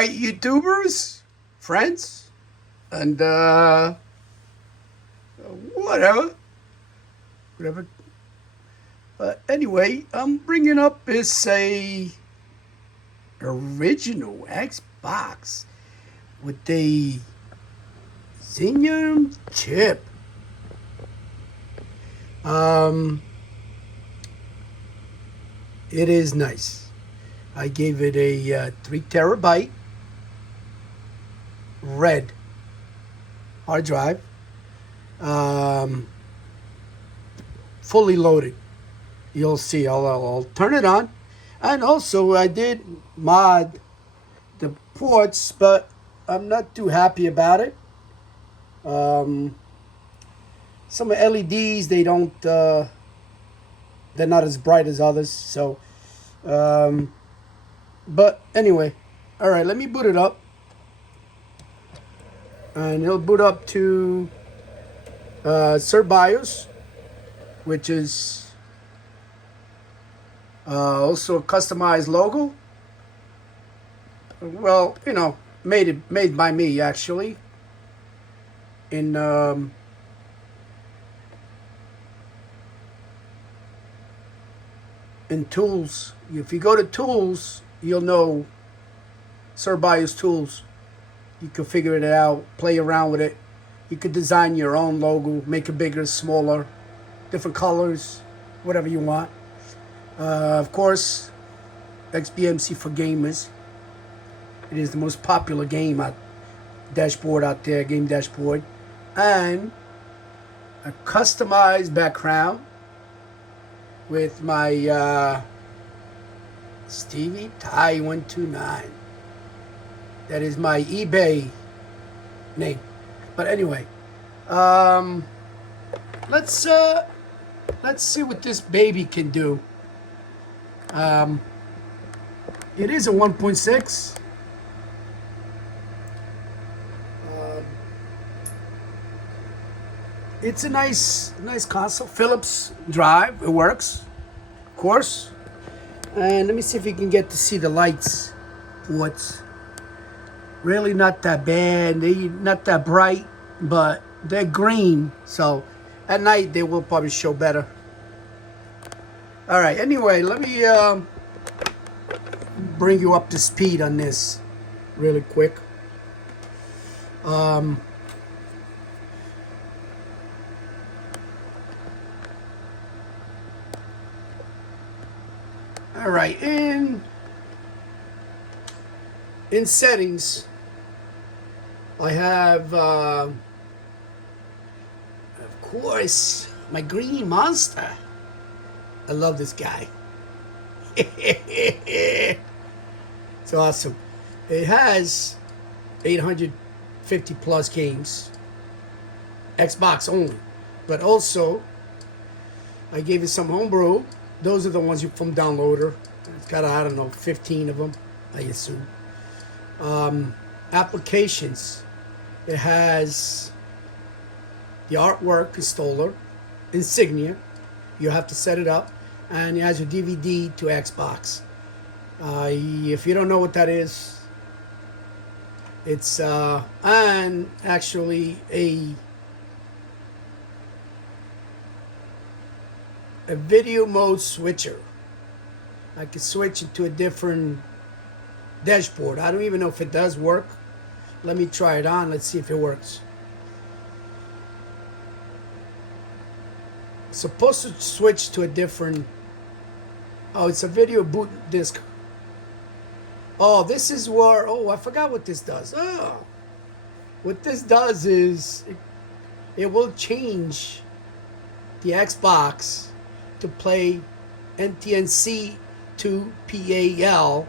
right, YouTubers, friends, and whatever, whatever. But anyway, I'm bringing up is a original Xbox with the Xenium chip. Um, it is nice. I gave it a 3 terabyte red hard drive, um, fully loaded. You'll see. I'll turn it on, and also I did mod the ports, but I'm not too happy about it. Um, some LEDs they don't they're not as bright as others. So, um, but anyway, all right. Let me boot it up, and it'll boot up to Sir BIOS, which is also a customized logo. Well, made by me actually. In tools, if you go to tools, you'll know Sir BIOS tools. You can figure it out, play around with it. You could design your own logo, make it bigger, smaller, different colors, whatever you want. Of course, XBMC for gamers. It is the most popular game dashboard out there, game dashboard. And a customized background with my Stevie Ty 129. That is my eBay name. But anyway, let's see what this baby can do. It is a 1.6. It's a nice console. Philips drive. It works, of course. And let me see if you can get to see the lights. Ports. Really not that bad. They not that bright, but they're green. So at night they will probably show better. All right. Anyway, let me bring you up to speed on this really quick. All right, in settings, I have, of course, my green monster. I love this guy. It's awesome. It has 850 plus games, Xbox only, but also I gave it some homebrew. Those are the ones from Downloader. It's got, I don't know, 15 of them, I assume. Applications. It has the artwork installer, Insignia. You have to set it up. And it has your DVD to Xbox. If you don't know what that is, it's and actually a video mode switcher. I could switch it to a different dashboard. I don't even know if it does work. Let me try it on. Let's see if it works. It's supposed to switch to a different. Oh, it's a video boot disc. Oh, this is where. Oh, I forgot what this does. Oh, what this does is it will change the Xbox to play NTNC to PAL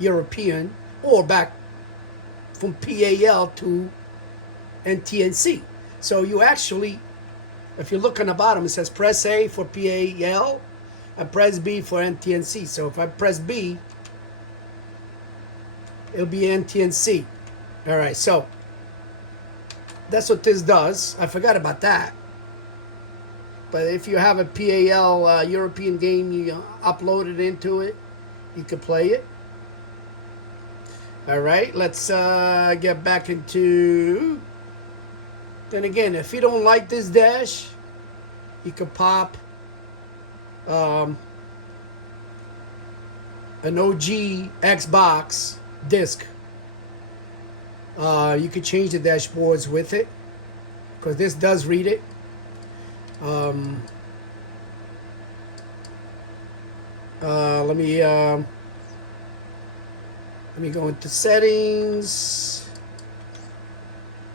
European, or back from PAL to NTNC. So you actually, if you look on the bottom, it says press A for PAL and press B for NTNC. So if I press B, it'll be NTNC. All right, so that's what this does. I forgot about that. But if you have a PAL European game, you upload it into it, you can play it. All right, let's get back into. Then again, if you don't like this dash, you could pop um, an OG Xbox disc. You could change the dashboards with it because this does read it. Let me go into settings.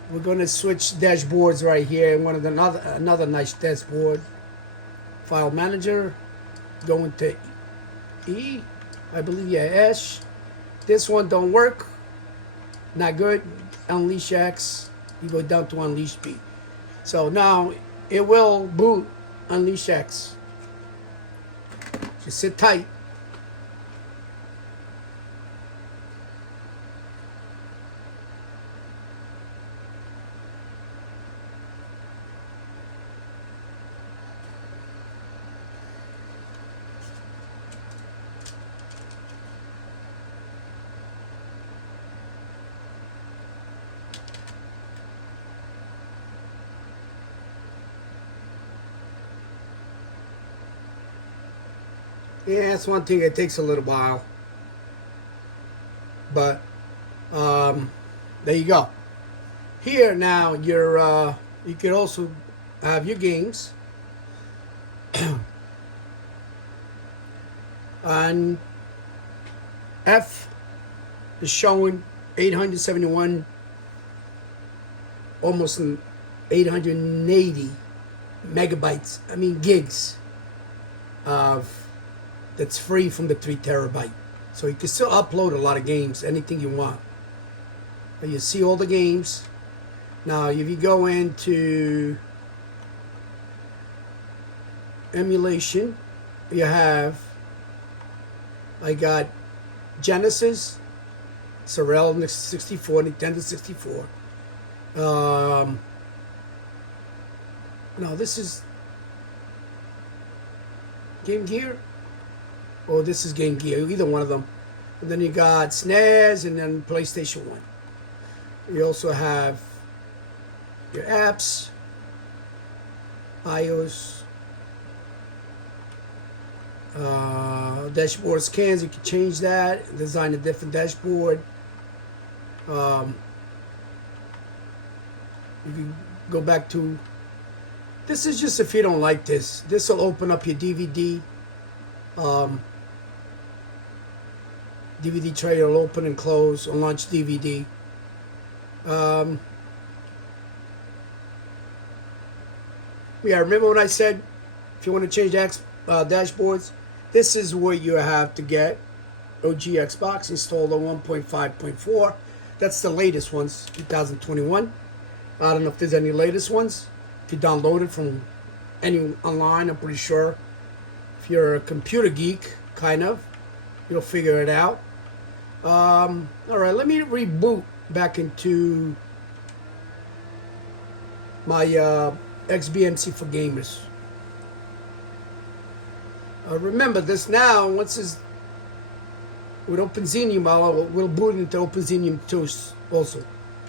We're going to switch dashboards right here. One of another nice dashboard. File manager. Go into E. I believe, yeah, S. This one don't work. Not good. Unleash X. You go down to Unleash B. So now it will boot Unleash X. Just sit tight. Yeah, that's one thing. It takes a little while, but there you go. Here now, you can also have your games, and F is showing 871, almost 880 megabytes. I mean gigs of. That's free from the 3 terabyte. So you can still upload a lot of games, anything you want. And you see all the games. Now, if you go into emulation, you have, I got Genesis, Sorrel 64, Nintendo 64. No, this is Game Gear. Oh, this is Game Gear, either one of them. And then you got SNES and then PlayStation 1. You also have your apps, iOS, dashboard scans. You can change that, design a different dashboard. You can go back to, this is just if you don't like this. This will open up your DVD. DVD tray will open and close on launch DVD. Yeah, remember when I said if you want to change dashboards, this is where you have to get OG Xbox installed on 1.5.4. That's the latest ones, 2021. I don't know if there's any latest ones. If you download it from any online, I'm pretty sure. If you're a computer geek, kind of, you'll figure it out. All right, let me reboot back into my XBMC for Gamers. Remember this now, once it's with Open Xenium, we'll boot into Open Xenium 2 also,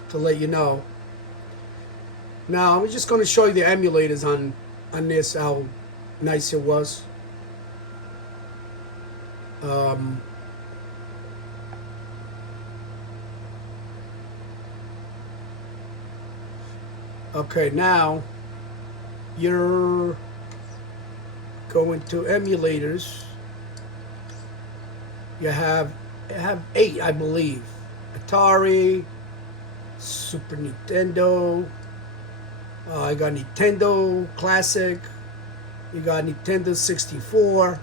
to let you know. Now, I'm just going to show you the emulators on this, how nice it was. Okay, now you're going to emulators. You have 8, I believe. Atari, Super Nintendo. I got Nintendo Classic. You got Nintendo 64,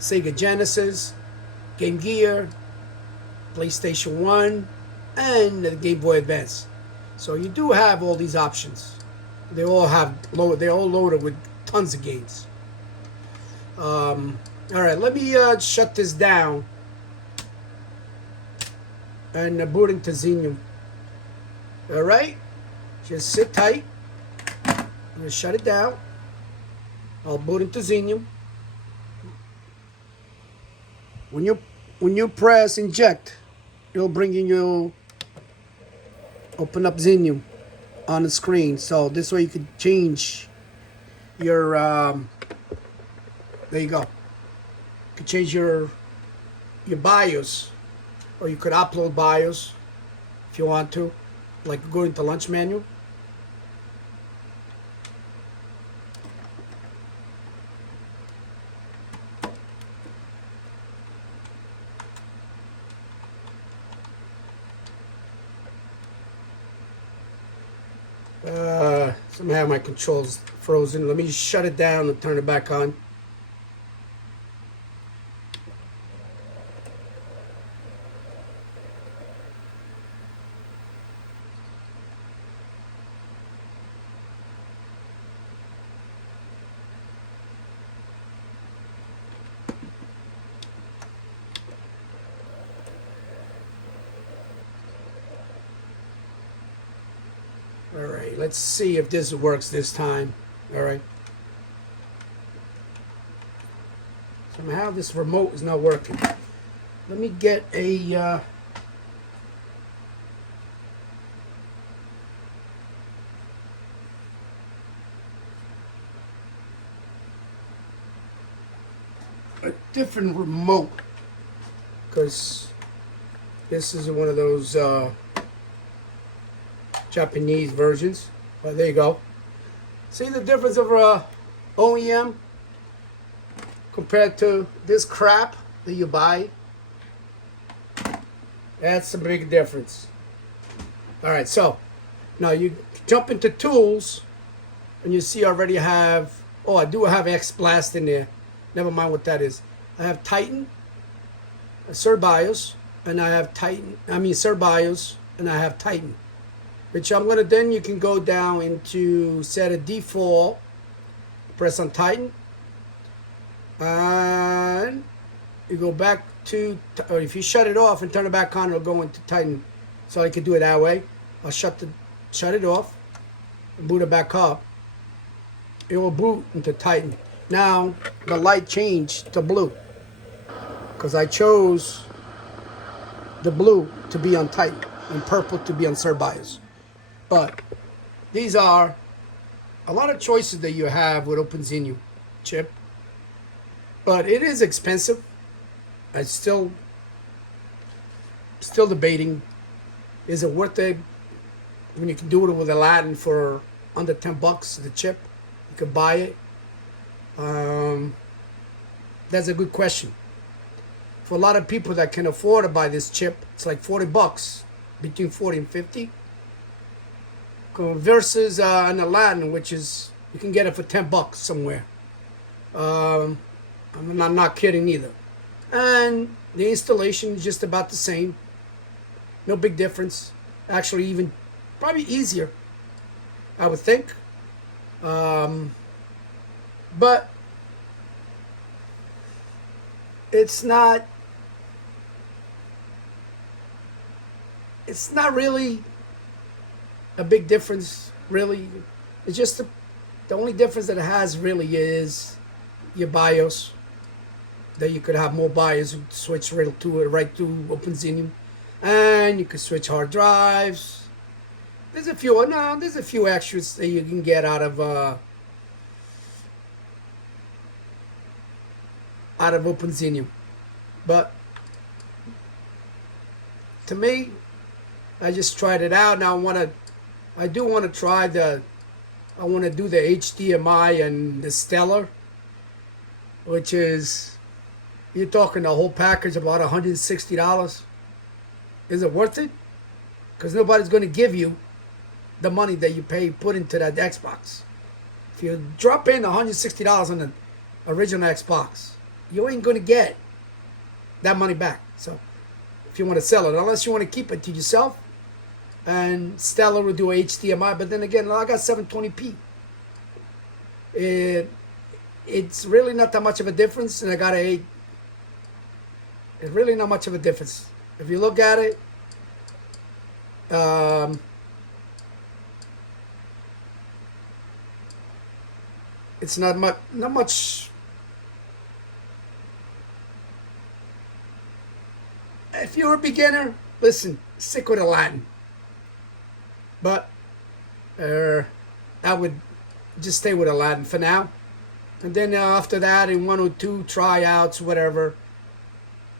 Sega Genesis, Game Gear, PlayStation 1, and the Game Boy Advance. So you do have all these options. They're all loaded with tons of games. All right, let me shut this down and boot into Xenium. All right, just sit tight. I'm gonna shut it down. I'll boot into Xenium. When you press inject it'll bring you, open up Xenium on the screen. So this way you could change your, there you go. You could change your BIOS, or you could upload BIOS if you want to, like go into launch menu. Somehow my controls frozen. Let me shut it down and turn it back on. All right, let's see if this works this time. All right. Somehow this remote is not working. Let me get a different remote, because this is one of those Japanese versions. But there you go. See the difference of OEM compared to this crap that you buy? That's a big difference. All right, so now you jump into tools and you see I already have, oh, I do have X-Blast in there. Never mind what that is. I have Titan, Sir BIOS, and I have Titan, Sir BIOS, and I have Titan. Which I'm gonna, then you can go down into set a default, press on Titan, and you go back to, or if you shut it off and turn it back on, it'll go into Titan. So I can do it that way. I'll shut it off and boot it back up. It will boot into Titan. Now the light changed to blue because I chose the blue to be on Titan and purple to be on Sir BIOS. But these are a lot of choices that you have with OpenXenium chip. But it is expensive. I'm still debating, is it worth it when you can do it with Aladdin for under $10 the chip? You could buy it. That's a good question. For a lot of people that can afford to buy this chip, it's like $40, between 40 and 50. Versus an Aladdin, which is, you can get it for $10 somewhere. I'm not kidding either. And the installation is just about the same. No big difference. Actually, even probably easier, I would think. But it's not really a big difference, really. It's just the only difference that it has really is your BIOS. That you could have more BIOS, switch right to OpenXenium, and you could switch hard drives. There's a few extras that you can get out of OpenXenium, but to me, I just tried it out. Now I do want to try I want to do the HDMI and the Stellar, which is, you're talking the whole package about $160. Is it worth it? Because nobody's going to give you the money that you put into that Xbox. If you drop in $160 on the original Xbox, you ain't going to get that money back. So if you want to sell it, unless you want to keep it to yourself, and Stellar will do HDMI, but then again, I got 720p. It's really not that much of a difference, and I got it's really not much of a difference. If you look at it, it's not much. If you're a beginner, listen, stick with Aladdin. But I would just stay with Aladdin for now. And then after that, in 1 or 2 tryouts, whatever,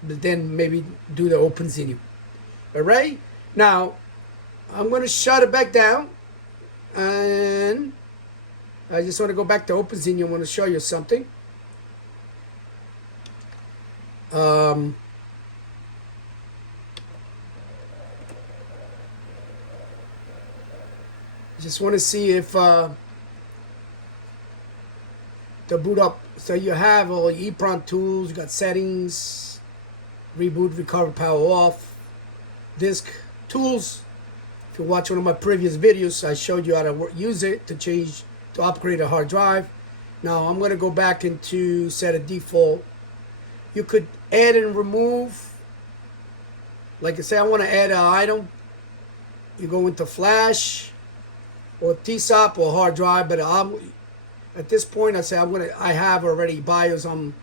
but then maybe do the open Xenium. All right? Now, I'm going to shut it back down. And I just want to go back to open Xenium. I want to show you something. Just want to see if the boot up. So you have all your EEPROM tools. You got settings, reboot, recover, power off, disk tools. If you watch one of my previous videos, I showed you how to use it to upgrade a hard drive. Now I'm going to go back into set a default. You could add and remove. Like I say, I want to add an item. You go into flash or TSOP or hard drive, but at this point I say I have already BIOS on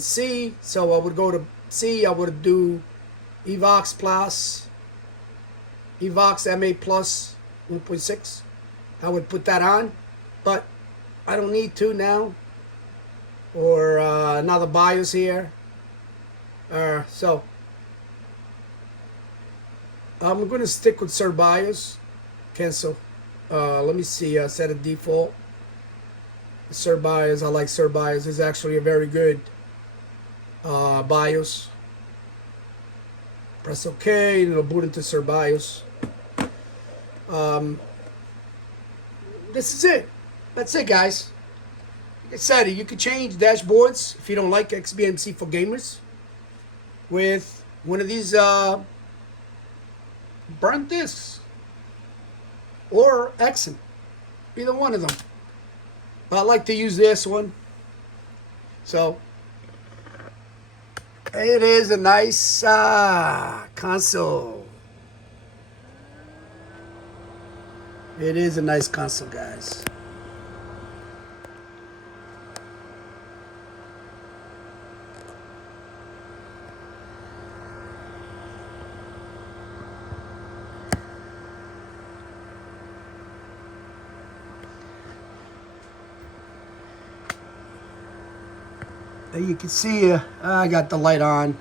C, so I would go to C. I would do Evox Plus, Evox MA Plus 1.6. I would put that on, but I don't need to now. Or another BIOS here. So I'm going to stick with Sir BIOS. Cancel. Let me see. Set a default. Sir BIOS. I like Sir BIOS. It's actually a very good BIOS. Press OK, and it'll boot into Sir BIOS. This is it. That's it, guys. Like I said, you can change dashboards if you don't like XBMC for gamers with one of these burnt discs or Xen, either one of them. But I like to use this one. So it is a nice console. It is a nice console, guys. You can see I got the light on.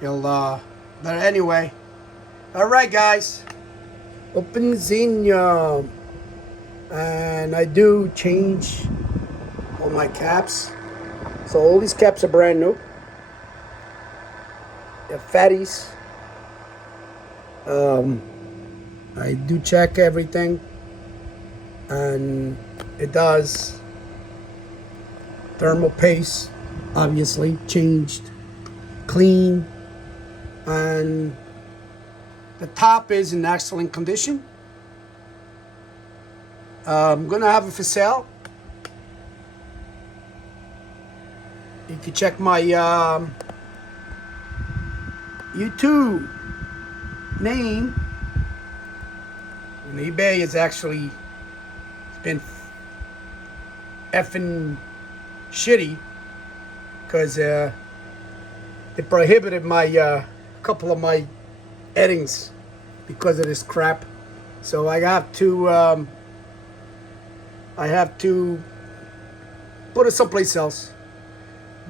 But anyway, all right, guys. Open Xenium, and I do change all my caps. So all these caps are brand new. They're fatties. I do check everything, and it does. Thermal paste, obviously changed, clean, and the top is in excellent condition. I'm gonna have it for sale. You can check my YouTube name. On eBay is actually been effing shitty because they prohibited my couple of my eddings because of this crap. So I have to put it someplace else.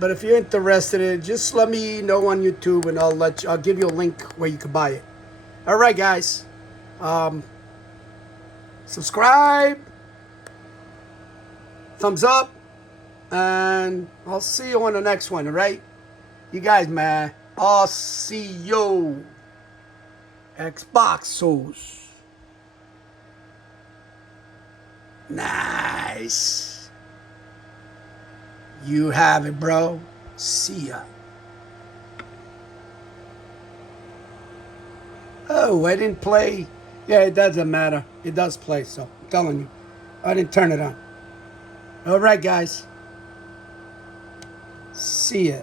But if you're interested in it, just let me know on YouTube, and I'll give you a link where you can buy it. All right, guys. Subscribe, thumbs up, and I'll see you on the next one. All right, you guys, man. I'll see you. Xboxos. Nice. You have it, bro. See ya. Oh, I didn't play. Yeah, it doesn't matter. It does play, so I'm telling you. I didn't turn it on. All right, guys. See ya.